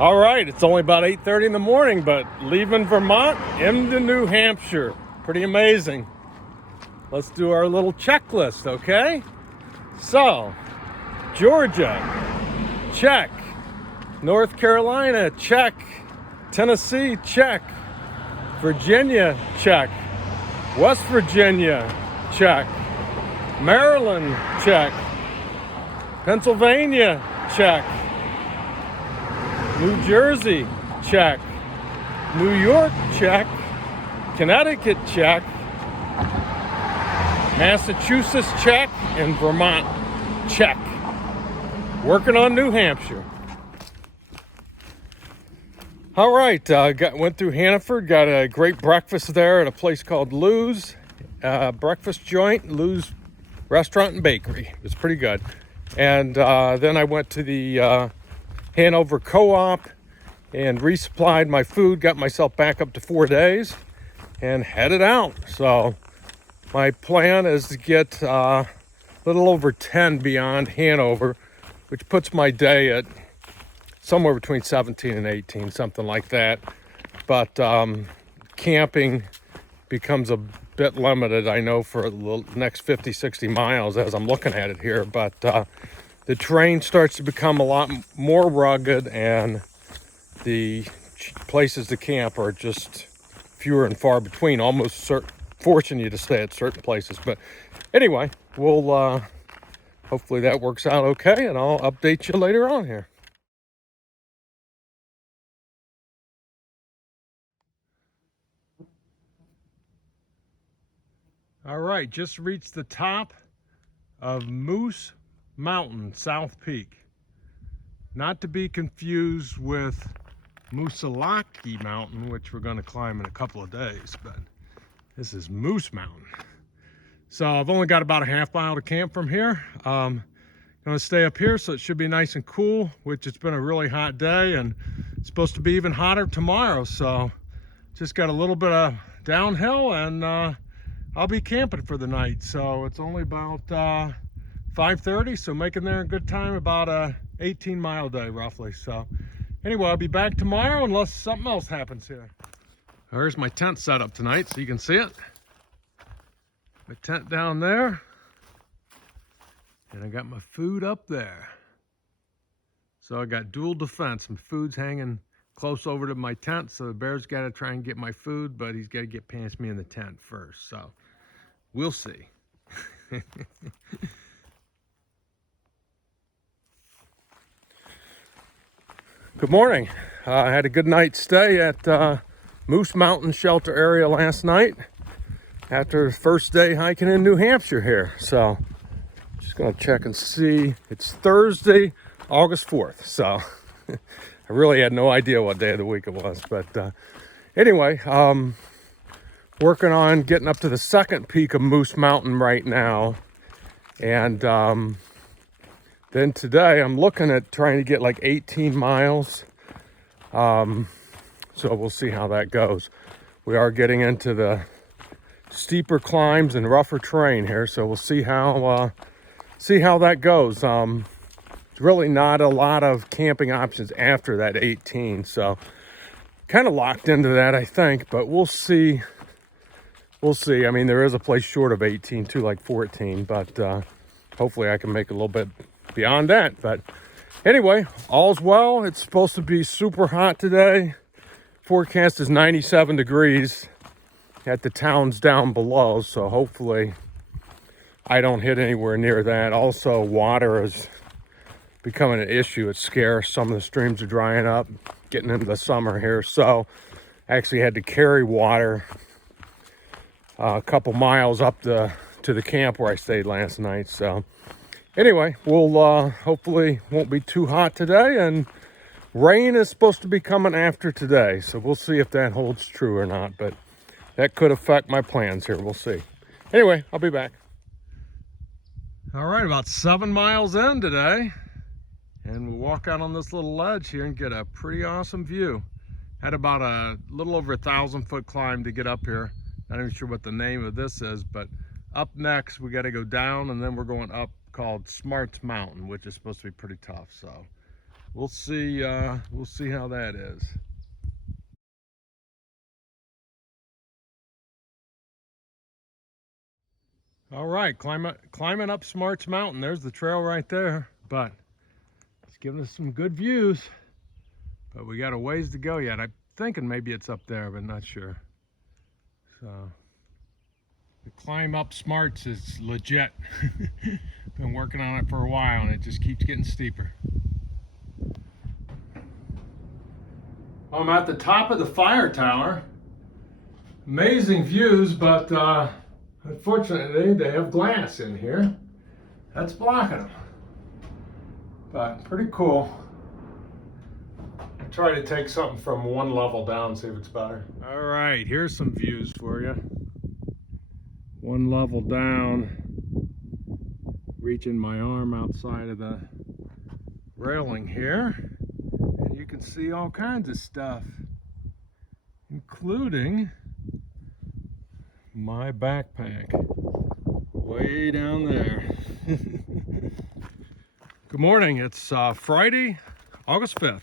All right, it's only about 8:30 in the morning, but leaving Vermont into New Hampshire. Pretty amazing. Let's do our little checklist, okay? So, Georgia, check. North Carolina, check. Tennessee, check. Virginia, check. West Virginia, check. Maryland, check. Pennsylvania, check. New Jersey, check. New York, check. Connecticut, check. Massachusetts, check. And Vermont, check. Working on New Hampshire. All right, went through Hannaford, got a great breakfast there at a place called Lou's breakfast joint, Lou's Restaurant and Bakery. It was pretty good. And then I went to the Hanover Co-op and resupplied my food, got myself back up to 4 days and headed out. So my plan is to get a little over 10 beyond Hanover, which puts my day at somewhere between 17 and 18, something like that. But camping becomes a bit limited, I know, for the next 50, 60 miles as I'm looking at it here. But the terrain starts to become a lot more rugged, and the places to camp are just fewer and far between, almost forcing you to stay at certain places. But anyway, we'll hopefully that works out okay, and I'll update you later on here. All right, just reached the top of Moose Mountain, South Peak. Not to be confused with Moosilauke Mountain, which we're going to climb in a couple of days, but this is Moose Mountain. So I've only got about a half mile to camp from here. Going to stay up here, so it should be nice and cool, which it's been a really hot day, and it's supposed to be even hotter tomorrow. So just got a little bit of downhill, and I'll be camping for the night. So it's only about 5:30, so making there in good time, about a 18-mile day roughly. So anyway, I'll be back tomorrow unless something else happens here. There's my tent set up tonight, so you can see it. My tent down there, and I got my food up there. So I got dual defense. My food's hanging close over to my tent, so the bear's got to try and get my food, but he's got to get past me in the tent first. So we'll see. Good morning. I had a good night's stay at Moose Mountain Shelter area last night after the first day hiking in New Hampshire here. So just gonna check and see. It's Thursday, August 4th. So I really had no idea what day of the week it was. But anyway, working on getting up to the second peak of Moose Mountain right now. And then today I'm looking at trying to get like 18 miles. So we'll see how that goes. We are getting into the steeper climbs and rougher terrain here, so we'll see how that goes. There's really not a lot of camping options after that 18, so kind of locked into that, I think, but we'll see. We'll see. I mean, there is a place short of 18 too, like 14, but hopefully I can make a little bit beyond that. But anyway, all's well. It's supposed to be super hot today. Forecast is 97 degrees at the towns down below, so hopefully I don't hit anywhere near that. Also, water is becoming an issue. It's scarce. Some of the streams are drying up, getting into the summer here, so I actually had to carry water a couple miles up to the camp where I stayed last night. So anyway, we'll hopefully won't be too hot today, and rain is supposed to be coming after today, so we'll see if that holds true or not, but that could affect my plans here. We'll see. Anyway, I'll be back. All right, about 7 miles in today, and we'll walk out on this little ledge here and get a pretty awesome view. Had about a little over 1,000-foot climb to get up here. Not even sure what the name of this is, but up next we got to go down, and then we're going up called Smarts Mountain, which is supposed to be pretty tough. So we'll see how that is. All right, climbing up Smarts Mountain. There's the trail right there, but it's giving us some good views. But we got a ways to go yet. I'm thinking maybe it's up there, but not sure. So the climb up Smarts is legit. Been working on it for a while, and it just keeps getting steeper. I'm at the top of the fire tower. Amazing views, but unfortunately they have glass in here. That's blocking them. But pretty cool. I'll try to take something from one level down, see if it's better. All right, here's some views for you. One level down, reaching my arm outside of the railing here. And you can see all kinds of stuff, including my backpack way down there. Good morning. It's Friday, August 5th.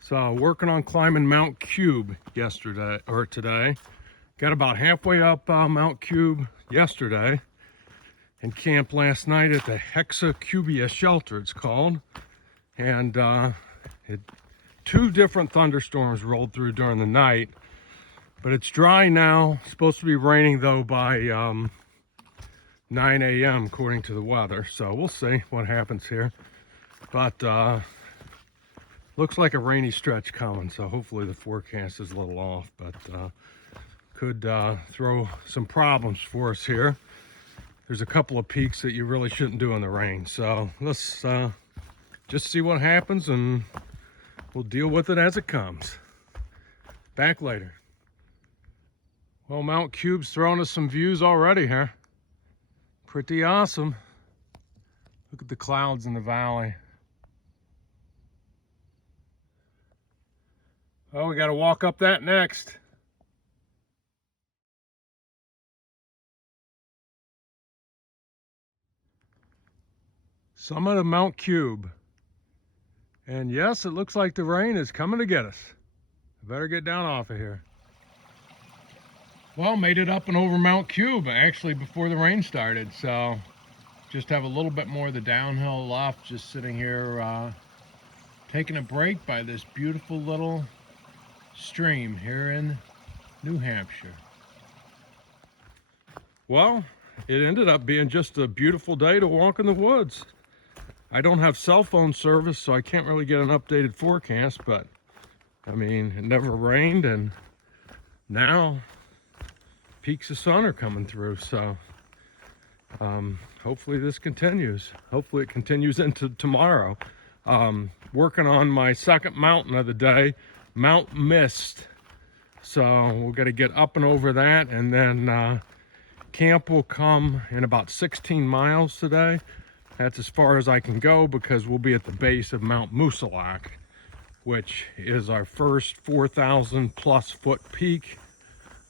So working on climbing Mount Cube today. Got about halfway up Mount Cube yesterday and camped last night at the Hexacubia shelter, it's called. And two different thunderstorms rolled through during the night. But it's dry now. It's supposed to be raining though by 9 a.m. according to the weather. So we'll see what happens here. But looks like a rainy stretch coming. So hopefully the forecast is a little off, but could throw some problems for us here. There's a couple of peaks that you really shouldn't do in the rain. So let's just see what happens, and we'll deal with it as it comes. Back later. Well, Mount Cube's throwing us some views already here. Pretty awesome. Look at the clouds in the valley. Oh, we got to walk up that next. Summit of Mount Cube. And yes, it looks like the rain is coming to get us. I better get down off of here. Well, made it up and over Mount Cube actually before the rain started, so just have a little bit more of the downhill left, just sitting here taking a break by this beautiful little stream here in New Hampshire. Well, it ended up being just a beautiful day to walk in the woods. I don't have cell phone service, so I can't really get an updated forecast, but I mean, it never rained, and now peaks of sun are coming through, so hopefully this continues. Hopefully it continues into tomorrow. Working on my second mountain of the day, Mount Mist. So we're going to get up and over that, and then camp will come in about 16 miles today. That's as far as I can go because we'll be at the base of Mount Moosilauke, which is our first 4,000 plus foot peak.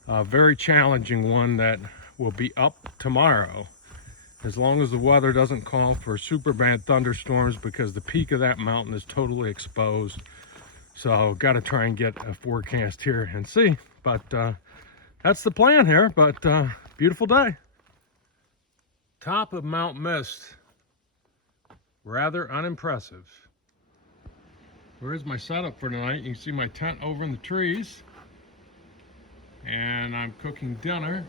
A very challenging one that will be up tomorrow, as long as the weather doesn't call for super bad thunderstorms, because the peak of that mountain is totally exposed. So got to try and get a forecast here and see, but that's the plan here. But beautiful day. Top of Mount Mist, rather unimpressive. Where's my setup for tonight? You can see my tent over in the trees. And I'm cooking dinner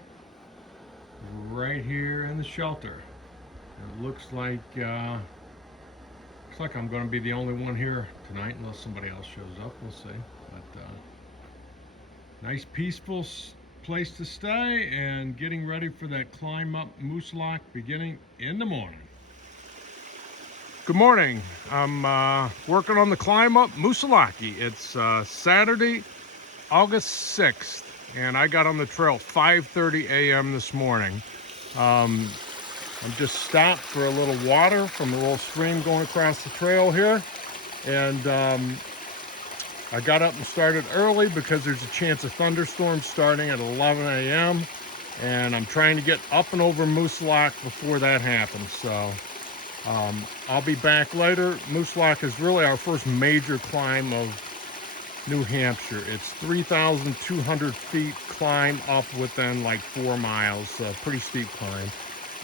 right here in the shelter. It looks like I'm going to be the only one here tonight, unless somebody else shows up. We'll see. But nice, peaceful place to stay, and getting ready for that climb up Moosilauke beginning in the morning. Good morning. I'm working on the climb up Moosilauke. It's Saturday, August 6th. And I got on the trail 5:30 a.m. this morning. I'm just stopped for a little water from a little stream going across the trail here. And I got up and started early because there's a chance of thunderstorms starting at 11 a.m. And I'm trying to get up and over Moosilauke before that happens. So I'll be back later. Moose Lock is really our first major climb of New Hampshire. It's 3,200 feet climb up within like 4 miles, so pretty steep climb.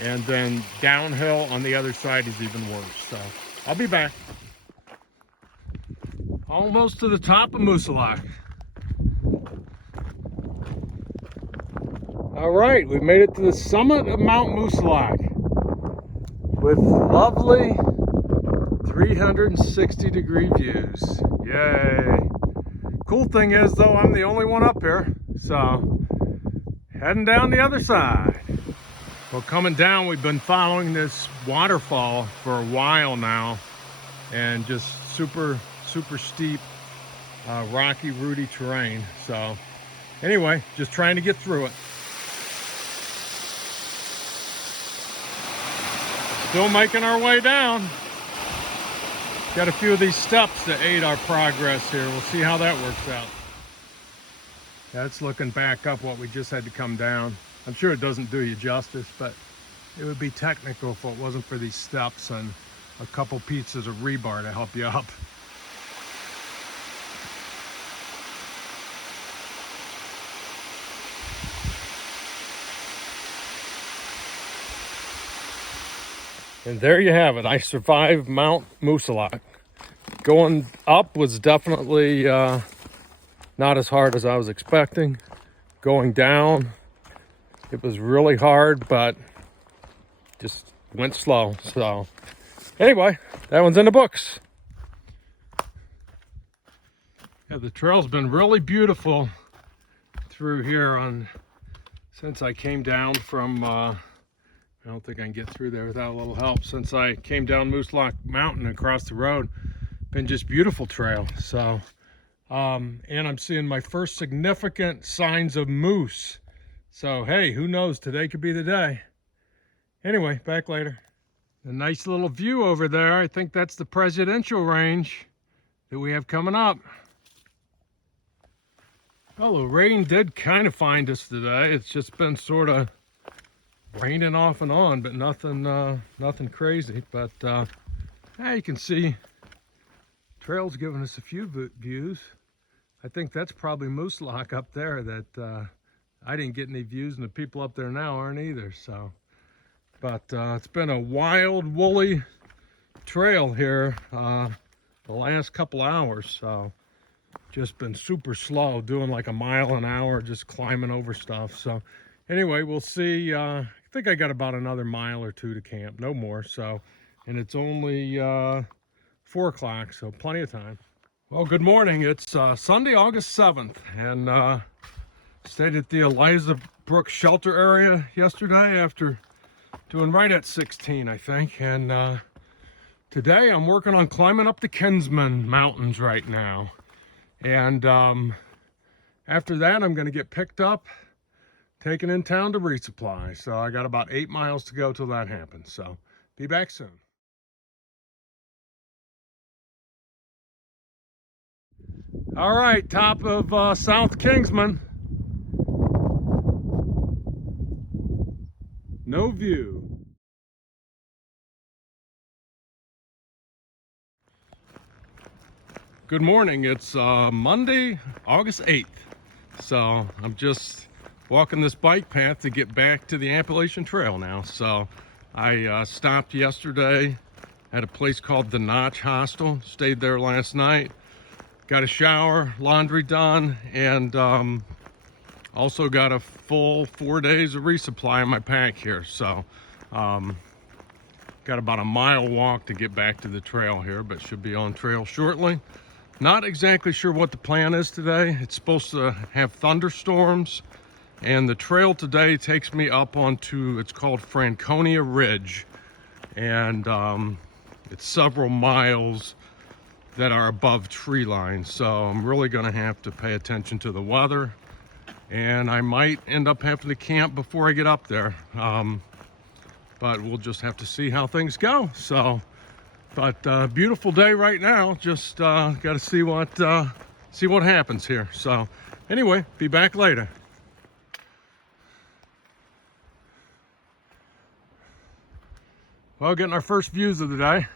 And then downhill on the other side is even worse. So I'll be back. Almost to the top of Moose Lock. All right, we made it to the summit of Mount Moose Lock with lovely 360-degree views. Yay. Cool thing is, though, I'm the only one up here, so heading down the other side. Well, coming down, we've been following this waterfall for a while now, and just super steep, rocky, rooty terrain. So anyway, just trying to get through it. Still making our way down. Got a few of these steps that aid our progress here. We'll see how that works out. That's looking back up what we just had to come down. I'm sure it doesn't do you justice, but it would be technical if it wasn't for these steps and a couple pieces of rebar to help you up. And there you have it. I survived Mount Moose Lock. Going up was definitely not as hard as I was expecting. Going down, it was really hard, but just went slow. So anyway, that one's in the books. Yeah, the trail's been really beautiful through here since I came down from I don't think I can get through there without a little help. Since I came down Moose Lock Mountain across the road, been just beautiful trail. So, and I'm seeing my first significant signs of moose. So, hey, who knows? Today could be the day. Anyway, back later. A nice little view over there. I think that's the presidential range that we have coming up. Well, the rain did kind of find us today. It's just been sort of raining off and on, but nothing crazy. But you can see trail's giving us a few views. I think that's probably Moose Lock up there that I didn't get any views, and the people up there now aren't either. So, but it's been a wild, woolly trail here the last couple hours. So just been super slow, doing like a mile an hour, just climbing over stuff. So anyway, we'll see. I think I got about another mile or two to camp, no more. So, and it's only 4 o'clock, so plenty of time. Well, good morning. It's Sunday, August 7th, and stayed at the Eliza Brook shelter area yesterday after doing right at 16, I think. And today I'm working on climbing up the Kinsman Mountains right now. And after that, I'm going to get picked up, taken in town to resupply. So I got about 8 miles to go till that happens. So be back soon. All right, top of South Kingsman. No view. Good morning. It's Monday, August 8th. So I'm just walking this bike path to get back to the Appalachian Trail now. So I stopped yesterday at a place called the Notch Hostel. Stayed there last night. Got a shower, laundry done, and also got a full 4 days of resupply in my pack here. So got about a mile walk to get back to the trail here, but should be on trail shortly. Not exactly sure what the plan is today. It's supposed to have thunderstorms, and the trail today takes me up onto, it's called Franconia Ridge, and it's several miles that are above tree line. So I'm really gonna have to pay attention to the weather, and I might end up having to camp before I get up there. But we'll just have to see how things go. So, but beautiful day right now. Just got to see what happens here. So anyway, be back later. Well, getting our first views of the day.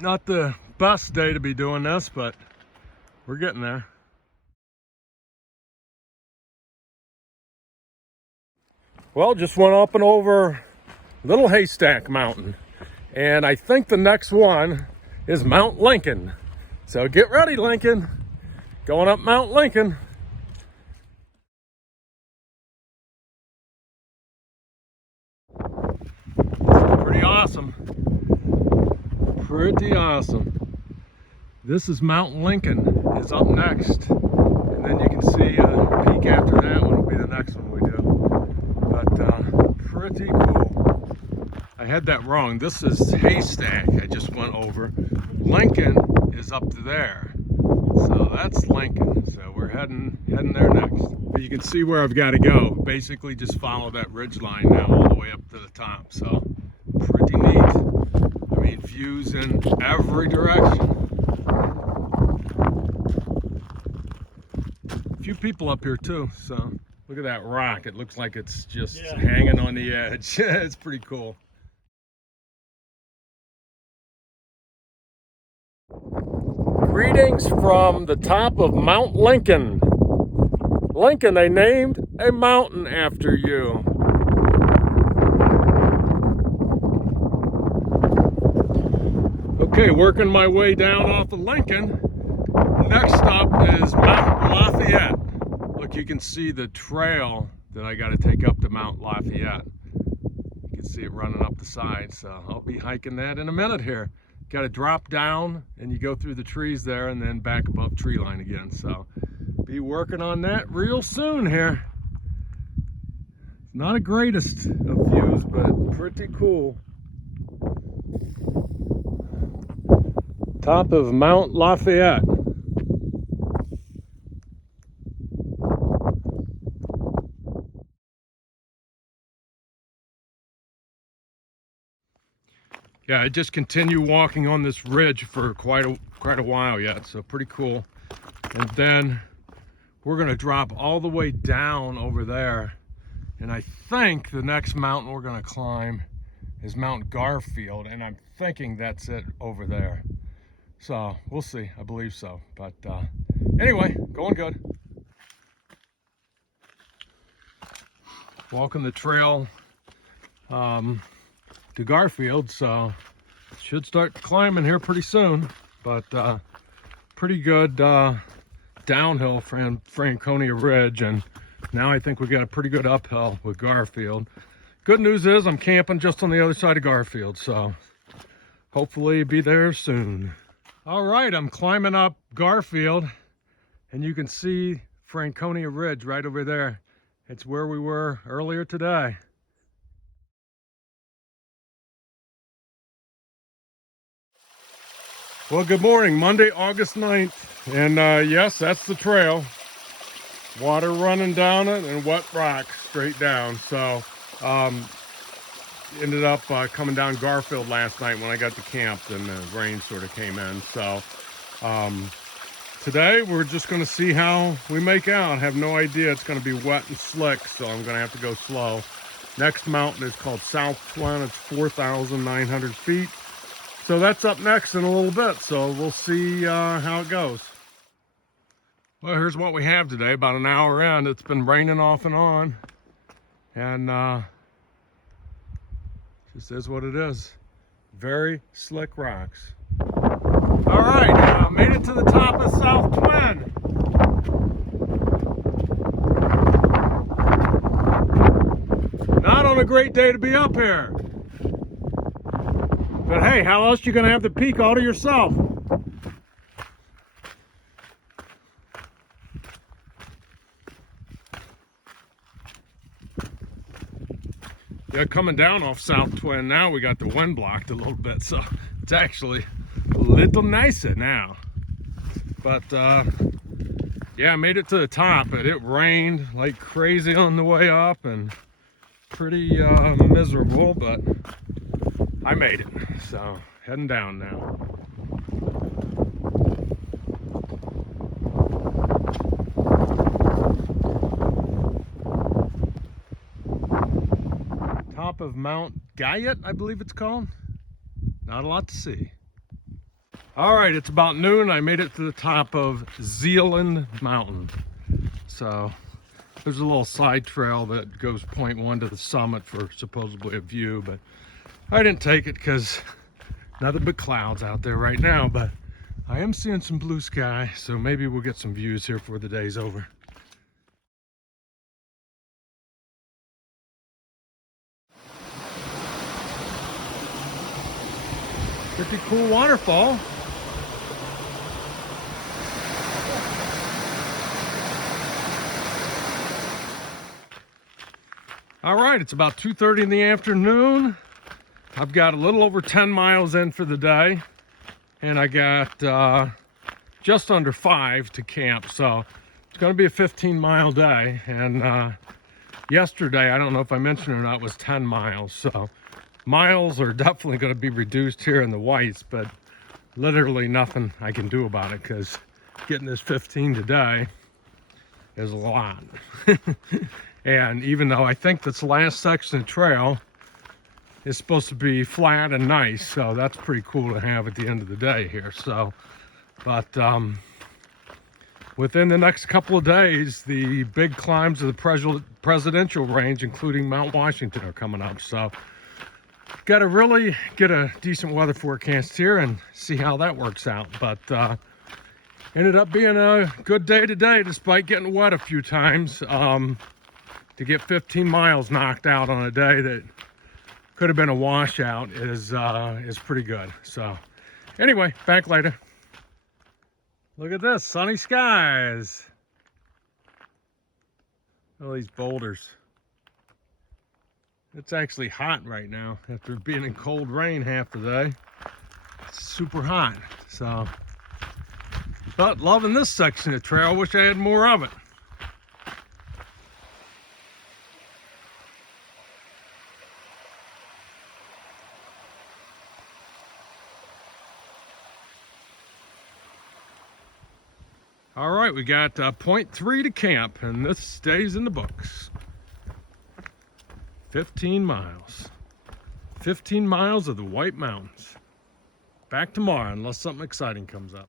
Not the best day to be doing this, but we're getting there. Well, just went up and over Little Haystack Mountain. And I think the next one is Mount Lincoln. So get ready, Lincoln. Going up Mount Lincoln. Pretty awesome. Pretty awesome. This is Mount Lincoln is up next. And then you can see a peak after that one will be the next one we do. But pretty cool. I had that wrong. This is Haystack I just went over. Lincoln is up to there. So that's Lincoln. So we're heading there next. But you can see where I've got to go. Basically just follow that ridge line now all the way up to the top. So pretty neat. I mean, views in every direction. A few people up here too. So look at that rock. It looks like it's just hanging on the edge. It's pretty cool. Greetings from the top of Mount Lincoln. Lincoln, they named a mountain after you. Okay, working my way down off of Lincoln. Next stop is Mount Lafayette. Look, you can see the trail that I got to take up to Mount Lafayette. You can see it running up the side, so I'll be hiking that in a minute here. Got to drop down and you go through the trees there and then back above tree line again. So be working on that real soon here. Not the greatest of views, but pretty cool. Top of Mount Lafayette. Yeah, I just continue walking on this ridge for quite a while yet, so pretty cool. And then we're gonna drop all the way down over there. And I think the next mountain we're gonna climb is Mount Garfield, and I'm thinking that's it over there. So we'll see, I believe so. But anyway, going good. Walking the trail to Garfield, so should start climbing here pretty soon. But pretty good downhill from Franconia Ridge, and now I think we got a pretty good uphill with Garfield. Good news is I'm camping just on the other side of Garfield, so hopefully be there soon. All right, I'm climbing up Garfield, and you can see Franconia Ridge right over there. It's where we were earlier today. Well, good morning, Monday, August 9th. And yes, that's the trail. Water running down it and wet rock straight down. So ended up coming down Garfield last night when I got to camp, and the rain sort of came in. So today we're just going to see how we make out. I have no idea. It's going to be wet and slick, so I'm going to have to go slow. Next mountain is called South Twin. It's 4,900 feet. So that's up next in a little bit, so we'll see how it goes. Well, here's what we have today. About an hour in, it's been raining off and on, and just is what it is. Very slick rocks. All right, made it to the top of South Twin. Not on a great day to be up here. But hey, how else you gonna have the peak all to yourself? Yeah, coming down off South Twin now, we got the wind blocked a little bit, so it's actually a little nicer now. But yeah, I made it to the top, and it rained like crazy on the way up, and pretty miserable, but I made it. So heading down now. top of Mount Guyot, I believe it's called. Not a lot to see. All right, it's about noon. I made it to the top of Zeeland Mountain. So there's a little side trail that goes 0.1 to the summit for supposedly a view, but I didn't take it because nothing but clouds out there right now, but I am seeing some blue sky, so maybe we'll get some views here before the day's over. Pretty cool waterfall. All right, it's about 2:30 in the afternoon. I've got a little over 10 miles in for the day, and I got just under 5 to camp, so it's going to be a 15-mile day. And yesterday, I don't know if I mentioned it or not, was 10 miles, so miles are definitely going to be reduced here in the whites, but literally nothing I can do about it because getting this 15 today is a lot. And even though I think this last section of trail is supposed to be flat and nice, so that's pretty cool to have at the end of the day here. So, but within the next couple of days, the big climbs of the presidential range, including Mount Washington, are coming up. So got to really get a decent weather forecast here and see how that works out. But ended up being a good day today, despite getting wet a few times. To get 15 miles knocked out on a day that could have been a washout is pretty good. So anyway, back later. Look at this, sunny skies. All these boulders. It's actually hot right now after being in cold rain half the day. It's super hot. So, but loving this section of trail. Wish I had more of it. All right, we got 0.3 to camp, and this stays in the books. 15 miles. 15 miles of the White Mountains. Back tomorrow, unless something exciting comes up.